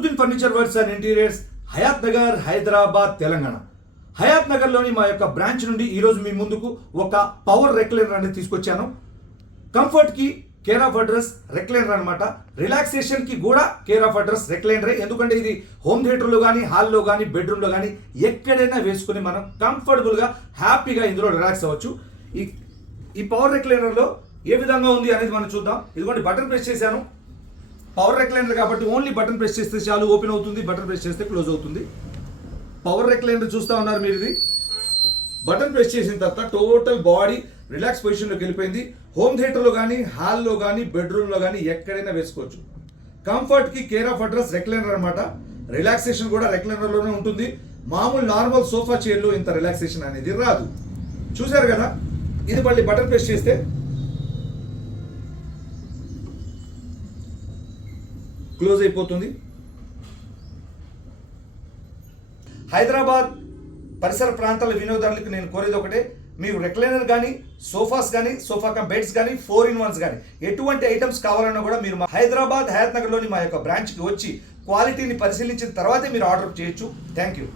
Nooruddin furniture works and interiors, Hayat Nagar, Hyderabad, Telangana. Hayat నగర్లోని మా యొక్క బ్రాంచ్ నుండి ఈరోజు మీ ముందుకు ఒక పవర్ రెక్లైనర్ అనేది తీసుకొచ్చాను. కంఫర్ట్కి కేర్ ఆఫ్ అడ్రస్ రెక్లైనర్ అనమాట. రిలాక్సేషన్కి కూడా కేర్ ఆఫ్ అడ్రస్ రెక్లైనరే. ఎందుకంటే ఇది హోమ్ థియేటర్లో కానీ, హాల్లో కానీ, బెడ్రూమ్లో కానీ ఎక్కడైనా వేసుకుని మనం కంఫర్టబుల్గా హ్యాపీగా ఇందులో రిలాక్స్ అవ్వచ్చు. ఈ పవర్ రెక్లైనర్లో ఏ విధంగా ఉంది అనేది మనం చూద్దాం. ఇదిగోండి, బటన్ ప్రెస్ చేశాను. పవర్ రెక్లైనర్ కాబట్టి ఓన్లీ బటన్ ప్రెస్ చేస్తే చాలు, ఓపెన్ అవుతుంది. బటన్ ప్రెస్ చేస్తే క్లోజ్ అవుతుంది. పవర్ రెక్లైనర్ చూస్తూ ఉన్నారు మీరు. ఇది బటన్ ప్రెస్ చేసిన తర్వాత టోటల్ బాడీ రిలాక్స్ పొజిషన్లోకి వెళ్ళిపోయింది. హోమ్ థియేటర్లో కానీ, హాల్లో కానీ, బెడ్రూమ్లో కానీ ఎక్కడైనా వేసుకోవచ్చు. కంఫర్ట్కి కేర్ ఆఫ్ అడ్రస్ రెక్లైనర్ అనమాట. రిలాక్సేషన్ కూడా రెక్లైనర్లోనే ఉంటుంది. మామూలు నార్మల్ సోఫా చైర్లో ఇంత రిలాక్సేషన్ అనేది రాదు. చూశారు కదా. ఇది మళ్ళీ బటన్ ప్రెస్ చేస్తే క్లోజ్ అయిపోతుంది. హైదరాబాద్ పరిసర ప్రాంతాల వినియోగదారులకు నేను కోరేది ఒకటే, మీకు రెక్లైనర్ కానీ, సోఫాస్ కానీ, సోఫా కమ్ బెడ్స్ కానీ, 4-in-1s కానీ ఎటువంటి ఐటమ్స్ కావాలన్నా కూడా మీరు హైదరాబాద్ హయాత్ నగర్లోని మా యొక్క బ్రాంచ్కి వచ్చి క్వాలిటీని పరిశీలించిన తర్వాతే మీరు ఆర్డర్ చేయొచ్చు. Thank you.